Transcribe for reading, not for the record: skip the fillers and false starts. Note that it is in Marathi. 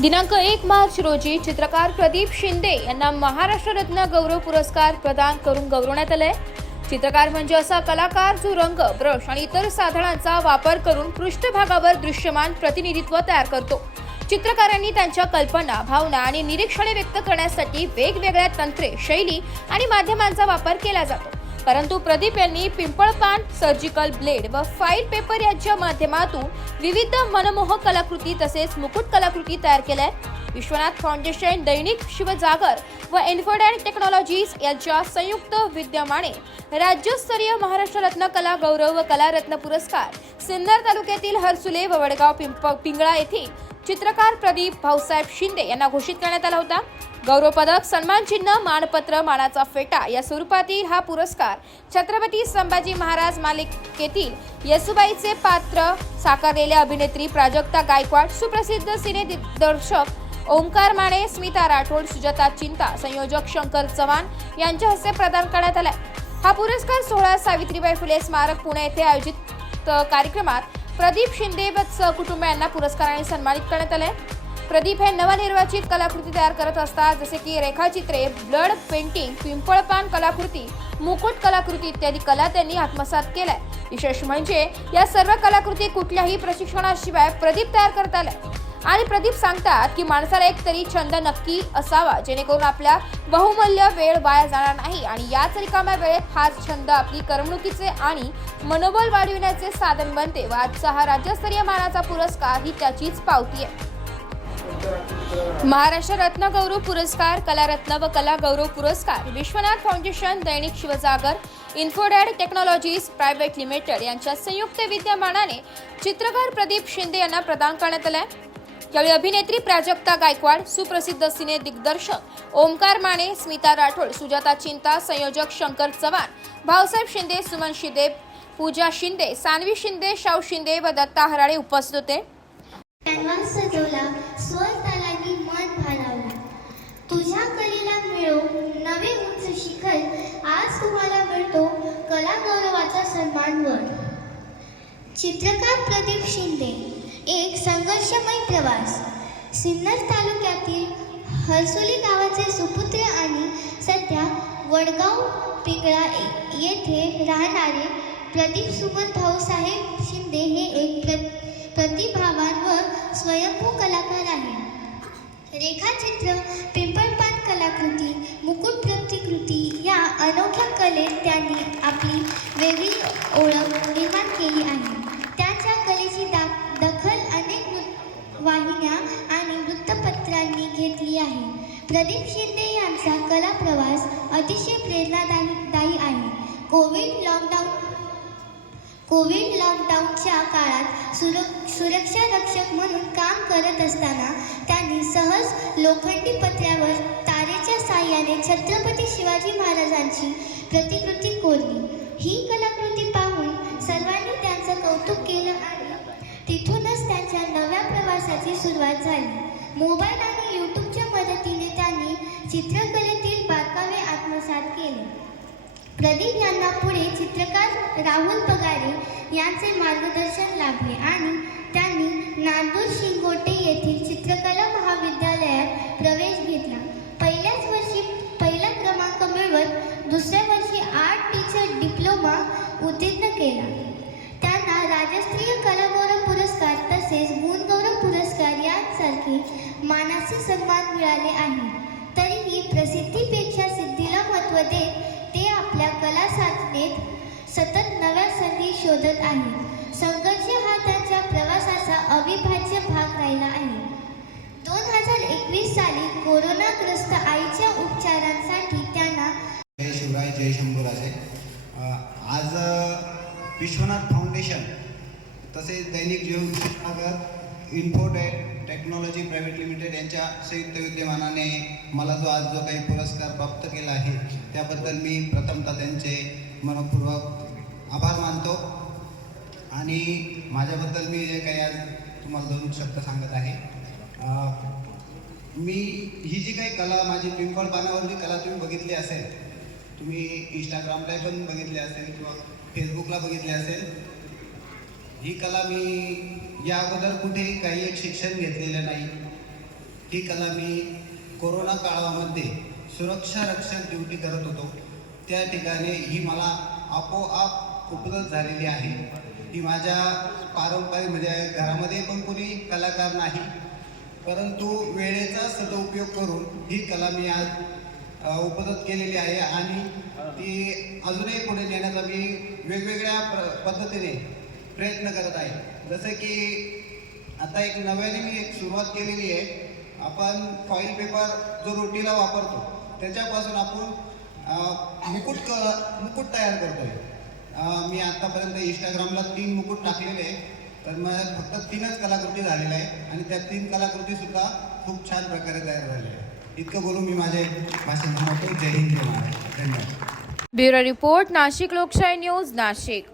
दिनांक 1 मार्च रोजी चित्रकार प्रदीप शिंदे यांना महाराष्ट्र रत्न गौरव पुरस्कार प्रदान करून गौरवण्यात आले। चित्रकार म्हणजे असा कलाकार जो रंग, ब्रश आणि इतर साधनांचा वापर करून पृष्ठभागावर दृश्यमान प्रतिनिधित्व तयार करतो। चित्रकारांनी त्यांच्या कल्पना, भावना आणि निरीक्षणे व्यक्त करण्यासाठी वेगवेगळ्या तंत्रे, शैली आणि माध्यमांचा वापर केला जातो। परंतु प्रदीप यांनी पिंपळपान, सर्जिकल ब्लेड व फाईल पेपर यांच्या माध्यमातून विविध मनमोहक कलाकृती तसेच मुकुट कलाकृती तयार केल्या आहेत। विश्वनाथ फाउंडेशन, दैनिक शिवजागर व इन्फोडॅट टेक्नॉलॉजीज यांच्या संयुक्त विद्यमाने राज्यस्तरीय महाराष्ट्र रत्न कला गौरव व कला रत्न पुरस्कार सिन्नर तालुक्यातील हरसुले व वडगाव पिंगळा येथील चित्रकार प्रदीप भाऊसाहेब शिंदे यांना घोषित करण्यात आला होता। गौरव पदक, सन्मान चिन्ह, मानपत्र, मानाचा फेटा या स्वरूपातील हा पुरस्कार छत्रपती संभाजी महाराज मालिकेतील येसुबाईचे पात्र साकारलेल्या अभिनेत्री प्राजक्ता गायकवाड, सुप्रसिद्ध सिने दिग्दर्शक ओमकार माने, स्मिता राठोड, सुजाता चिंता, संयोजक शंकर चव्हाण यांच्या हस्ते प्रदान करण्यात आला। हा पुरस्कार सोहळा सावित्रीबाई फुले स्मारक पुणे येथे आयोजित कार्यक्रमात प्रदीप शिंदे व सहकुटुंबियांना पुरस्काराने सन्मानित करण्यात आले। प्रदीप हे नवनिर्वाचित कलाकृती तयार करत असतात, जसे की रेखाचित्रे, ब्लड पेंटिंग, पिंपळपान कलाकृती, मुकुट कलाकृती इत्यादी कला त्यांनी आत्मसात केल्या। विशेष म्हणजे या सर्व कलाकृती कुठल्याही प्रशिक्षणाशिवाय प्रदीप तयार करता आल्या। आणि प्रदीप सांगतात की माणसाला एक तरी छंद नक्की असावा, जेणेकरून आपला बहुमूल्य वेळ वाया जाणार नाही आणि याच रिकाम्या वेळेत हा छंद आपली करमणुकीचे आणि मनोबल वाढविण्याचे साधन बनते व आजचा हा राज्यस्तरीय मानाचा पुरस्कार ही त्याचीच पावती आहे। महाराष्ट्र रत्न गौरव पुरस्कार, कलारत्न व कला गौरव पुरस्कार विश्वनाथ फाउंडेशन, दैनिक शिवजागर, इन्फोडॅट टेक्नॉलॉजीज प्रायव्हेट लिमिटेड यांच्या संयुक्त विद्यमानाने चित्रकार प्रदीप शिंदे यांना प्रदान करण्यात आले। यावेळी अभिनेत्री प्राजक्ता गायकवाड, सुप्रसिद्ध सिने दिग्दर्शक ओमकार माने, स्मिता राठोड, सुजाता चिंता, संयोजक शंकर चव्हाण, भाऊसाहेब शिंदे, सुमन शिंदे, पूजा शिंदे, सानवी शिंदे, शाव शिंदे व दत्ता हराळे उपस्थित होते। कॅनव्हास सजवला, स्वर तालांनी मन भारावला, तुझ्या कलेला मिळो नवे उंच शिखर, आज तुम्हाला मिळतो कला गौरवाचा सन्मान वर। चित्रकार प्रदीप शिंदे, एक संघर्षमय प्रवास। सिन्नर तालुक्यातील हरसुली गावाचे सुपुत्र आणि सध्या वडगाव पिंगळा येथे राहणारे प्रदीप सुमन भाऊसाहेब शिंदे हे एक प्रतिभावान व स्वयंभू कलाकार आहेत। रेखाचित्र, पिंपळपान कलाकृती, मुकुट प्रतिकृती या अनोख्या कलेत त्यांनी आपली वेगळी ओळख निर्माण केली आहे। त्यांच्या कलेची दखल अनेक वाहिन्या आणि वृत्तपत्रांनी घेतली आहे। प्रदीप शिंदे यांचा कला प्रवास अतिशय प्रेरणादायी आहे। कोविड लॉकडाऊनच्या काळात सुरक्षा रक्षक म्हणून काम करत असताना त्यांनी सहज लोखंडी पत्र्यावर तारेच्या साहाय्याने छत्रपती शिवाजी महाराजांची प्रतिकृती कोरली। ही कलाकृती पाहून सर्वांनी त्यांचं कौतुक केलं आणि तिथूनच त्यांच्या नव्या प्रवासाची सुरुवात झाली। मोबाईल आणि यूट्यूबच्या मदतीने त्यांनी चित्रकलेतील बारकावे आत्मसात केले। प्रदीप यांना पुढे चित्रकार राहुल पगारे यांचे मार्गदर्शन लाभले आणि त्यांनी नांदूर शिंगोटे येथील चित्रकला महाविद्यालयात प्रवेश घेतला। पहिल्याच वर्षी पहिला क्रमांक मिळवत दुसऱ्या वर्षी आर्ट टीचर डिप्लोमा उत्तीर्ण केला। त्यांना राज्यस्तरीय कला गौरव पुरस्कार तसेच गुणगौरव पुरस्कार यांसारखे मानाचे सन्मान मिळाले आहेत। तरीही प्रसिद्धीपेक्षा सिद्धीला महत्त्व देत ते आपल्या कला साधनेत सतत नव्या संधी शोधत आहेत। संघर्ष हा त्यांच्या प्रवासाचा अविभाज्य भाग राहिला आहे। 2021 साली कोरोनाग्रस्त आईच्या उपचारांसाठी त्यांना जय शिवराय, जय शंभूराजे। आज विश्वनाथ फाउंडेशन तसेच दैनिक शिवजागर, इन्फोडॅट टेक्नॉलॉजी प्रायव्हेट लिमिटेड यांच्या संयुक्त विद्यमानाने मला आज जो काही पुरस्कार प्राप्त केला आहे त्याबद्दल मी प्रथमतः त्यांचे मनपूर्वक आभार मानतो आणि माझ्याबद्दल मी जे काही आज तुम्हाला 2 शब्द सांगत आहे। मी ही जी काही कला माझी पिंपळपानावरची कला तुम्ही बघितली असेल, तुम्ही इंस्टाग्रामला पण बघितली असेल किंवा फेसबुकला बघितली असेल, ही कला मी या अगोदर कुठेही काही एक शिक्षण घेतलेलं नाही। ही कला मी कोरोना काळामध्ये सुरक्षा रक्षक ड्युटी करत होतो. त्या ठिकाणी ही मला आपोआप उपलब्ध झालेली आहे. ही माझ्या पारंपरिक म्हणजे घरामध्ये पण कोणी कलाकार नाही, परंतु वेळेचा सदुपयोग करून ही कला मी आज उपलब्ध केलेली आहे आणि ती अजूनही पुढे नेण्याचा मी वेगवेगळ्या पद्धतीने प्रयत्न करत आहे. जसं की आता एक नव्याने मी एक सुरुवात केलेली आहे. आपण फॉईल पेपर जो रोटीला वापरतो त्याच्यापासून आपण मुकुट तयार करतोय. मी आत्तापर्यंत इंस्टाग्रामला 3 मुकुट टाकलेले आहे. तर मग फक्त 3च कलाकृती झालेल्या आहे आणि त्या 3 कलाकृतीसुद्धा खूप छान प्रकारे तयार झालेल्या आहे. इतकं बोलून मी माझे भाषण थांबवतो. जय हिंद, जय महाराष्ट्र. धन्यवाद. ब्युरो रिपोर्ट, नाशिक लोकशाही न्यूज, नाशिक.